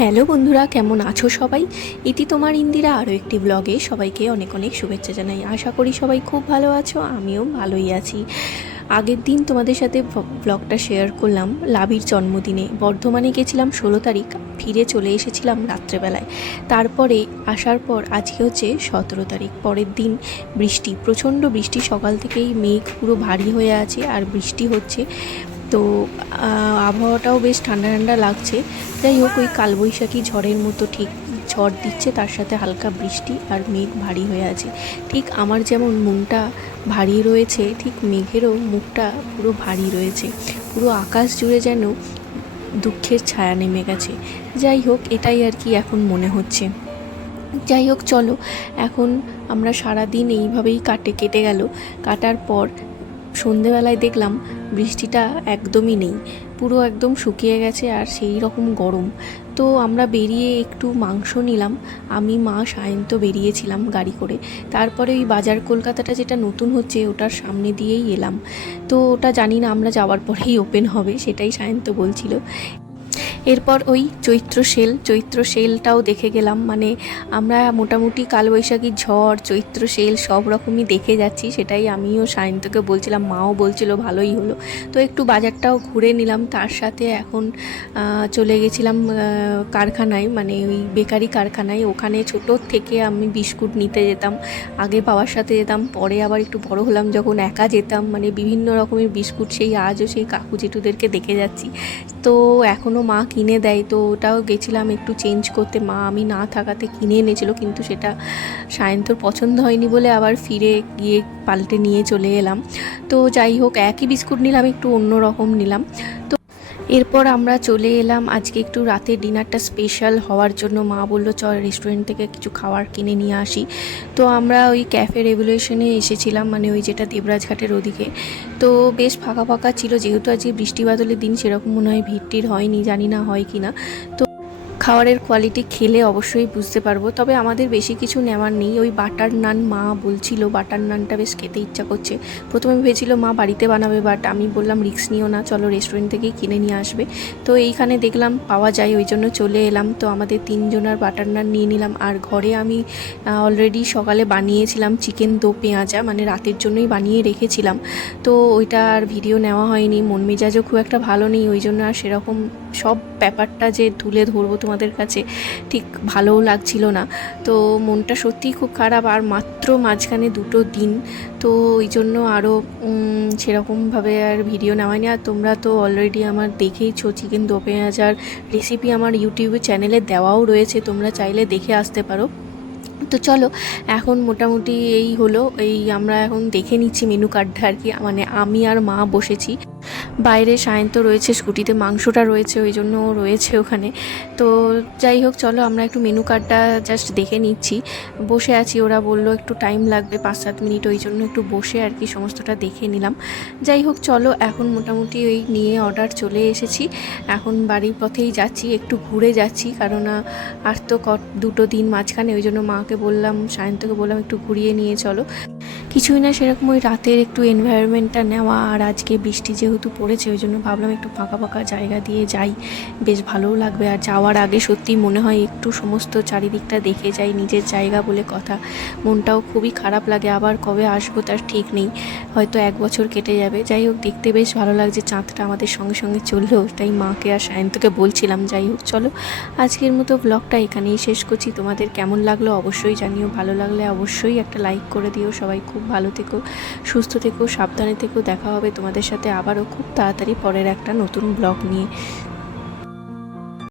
Hello বন্ধুরা, কেমন আছো সবাই? ইতি তোমার ইন্দিরা আরও একটি ব্লগে সবাইকে অনেক অনেক শুভেচ্ছা জানাই। আশা করি সবাই খুব ভালো আছো, আমিও ভালোই আছি। আগের দিন তোমাদের সাথে ব্লগটা শেয়ার করলাম লাবির জন্মদিনে। বর্ধমানে গেছিলাম 16 তারিখ, ফিরে চলে এসেছিলাম রাত্রেবেলায়। তারপরে আসার পর আজকে হচ্ছে 17 তারিখ, পরের দিন বৃষ্টি, প্রচণ্ড বৃষ্টি। সকাল থেকেই মেঘ পুরো ভারী হয়ে আছে আর বৃষ্টি হচ্ছে। তো আবহাওয়াটাও বেশ ঠান্ডা ঠান্ডা লাগছে। যাই হোক, ওই কালবৈশাখী ঝড়ের মতো ঠিক ঝড় দিচ্ছে, তার সাথে হালকা বৃষ্টি আর মেঘ ভারী হয়ে আছে। ঠিক আমার যেমন মনটা ভারী রয়েছে, ঠিক মেঘেরও মুখটা পুরো ভারী রয়েছে। পুরো আকাশ জুড়ে যেন দুঃখের ছায়া নেমে গেছে। যাই হোক, এটাই আর কি এখন মনে হচ্ছে। যাই হোক, চলো এখন আমরা সারাদিন এইভাবেই কেটে গেল। কাটার পর সন্ধেবেলায় দেখলাম বৃষ্টিটা একদমই নেই, পুরো একদম শুকিয়ে গেছে আর সেই রকম গরম। তো আমরা বেরিয়ে একটু মাংস নিলাম, আমি মা সায়ন্ত বেরিয়েছিলাম গাড়ি করে। তারপরে ওই বাজার কলকাতাটা যেটা নতুন হচ্ছে ওটার সামনে দিয়েই এলাম। তো ওটা জানি না আমরা যাওয়ার পরেই ওপেন হবে, সেটাই সায়ন্ত বলছিল। এরপর ওই চৈত্র সেলটাও দেখে গেলাম। মানে আমরা মোটামুটি কালবৈশাখী ঝড়, চৈত্র সেল সব রকমই দেখে যাচ্ছি, সেটাই আমিও সায়ন্তকে বলছিলাম, মাও বলছিল ভালোই হলো। তো একটু বাজারটাও ঘুরে নিলাম। তার সাথে এখন চলে গেছিলাম কারখানায়, মানে ওই বেকারি কারখানায়। ওখানে ছোটোর থেকে আমি বিস্কুট নিতে যেতাম, আগে বাবার সাথে যেতাম, পরে আবার একটু বড় হলাম যখন একা যেতাম। মানে বিভিন্ন রকমের বিস্কুট সেই আজও সেই কাকু জেঠুদেরকে দেখে যাচ্ছি। তো এখনও মা কিনে দেয়, তো ওটাও গেছিলাম একটু চেঞ্জ করতে। মা আমি না থাকাতে কিনে এনেছিল, কিন্তু সেটা সায়ন্তর পছন্দ হয়নি বলে আবার ফিরে গিয়ে পাল্টে নিয়ে চলে এলাম। তো যাই হোক, একই বিস্কুট নিলাম, একটু অন্য রকম নিলাম। তো এরপর আমরা চলে এলাম আজকে একটু রাতের ডিনারটা স্পেশাল হওয়ার জন্য। মা বললো চল রেস্টুরেন্ট থেকে কিছু খাবার কিনে নিয়ে আসি। তো আমরা ওই ক্যাফে রেভলিউশনে এসেছিলাম, মানে ওই যেটা দেবরাজঘাটের ওদিকে। তো বেশ ফাঁকা ফাঁকা ছিল, যেহেতু আজকে বৃষ্টি বাদলের দিন, সেরকম মনে হয় ভিড় টিড় হয়নি, জানি না হয় কি না। তো খাবারের কোয়ালিটি খেলে অবশ্যই বুঝতে পারবো। তবে আমাদের বেশি কিছু নেওয়ার নেই, ওই বাটার নান মা বলছিল, বাটার নানটা বেশ খেতে ইচ্ছা করছে। প্রথমে ভেবেছিল মা বাড়িতে বানাবে, বাট আমি বললাম রিস্ক নিও না, চলো রেস্টুরেন্ট থেকেই কিনে নিয়ে আসবে। তো এইখানে দেখলাম পাওয়া যায়, ওই জন্য চলে এলাম। তো আমাদের 3 জনের বাটার নান নিয়ে নিলাম। আর ঘরে আমি অলরেডি সকালে বানিয়েছিলাম চিকেন দো পেঁয়াজা, মানে রাতের জন্যই বানিয়ে রেখেছিলাম। তো ওইটা আর ভিডিও নেওয়া হয়নি, মন মেজাজও খুব একটা ভালো নেই, ওই জন্য আর সেরকম সব ব্যাপারটা যে তুলে ধরবো তোমাদের কাছে ঠিক ভালোও লাগছিল না। তো মনটা সত্যিই খুব খারাপ, আর মাত্র মাঝখানে 2 দিন, তো ওই জন্য আরও সেরকমভাবে আর ভিডিও নেওয়া হয়নি। আর তোমরা তো অলরেডি আমার দেখেইছো চিকেন দো পেঁয়াজার রেসিপি আমার ইউটিউবে চ্যানেলে দেওয়াও রয়েছে, তোমরা চাইলে দেখে আসতে পারো। তো চলো এখন মোটামুটি এই হলো, এই আমরা এখন দেখে নিচ্ছি মেনু কার্ডটা আর কি। মানে আমি আর মা বসেছি, বাইরে সায়ন্ত রয়েছে, স্কুটিতে মাংসটা রয়েছে, ওই জন্য রয়েছে ওখানে। তো যাই হোক, চলো আমরা একটু মেনু কার্ডটা জাস্ট দেখে নিচ্ছি। বসে আছি, ওরা বললো একটু টাইম লাগবে 5-7 মিনিট, ওই জন্য একটু বসে আর কি সমস্তটা দেখে নিলাম। যাই হোক, চলো এখন মোটামুটি ওই নিয়ে অর্ডার চলে এসেছি। এখন বাড়ির পথেই যাচ্ছি, একটু ঘুরে যাচ্ছি, কারণ আর তো 2 দিন মাঝখানে, ওই জন্য মাকে বললাম, সায়ন্তকে বললাম একটু ঘুরিয়ে নিয়ে চলো। কিছুই না, সেরকম ওই রাতের একটু এনভায়রনমেন্টটা নেওয়া। আর আজকে বৃষ্টি যেহেতু পড়েছে, ওই জন্য ভাবলাম একটু ফাঁকা ফাঁকা জায়গা দিয়ে যাই, বেশ ভালোও লাগবে। আর যাওয়ার আগে সত্যি মনে হয় একটু সমস্ত চারিদিকটা দেখে যাই, নিজের জায়গা বলে কথা। মনটাও খুবই খারাপ লাগে, আবার কবে আসবো তার ঠিক নেই, হয়তো 1 বছর কেটে যাবে। যাই হোক, দেখতে বেশ ভালো লাগছে, চাঁদটা আমাদের সঙ্গে সঙ্গে চললো, তাই মাকে আর সায়ন্তকে বলছিলাম। যাই হোক, চলো আজকের মতো ব্লগটা এখানেই শেষ করছি। তোমাদের কেমন লাগলো অবশ্যই জানিও, ভালো লাগলে অবশ্যই একটা লাইক করে দিও। সবাই খুব ভালো থেকো, সুস্থ থেকো, সাবধানে থেকো। দেখা হবে তোমাদের সাথে আবারও খুব তাড়াতাড়ি পরের একটা নতুন ব্লগ নিয়ে।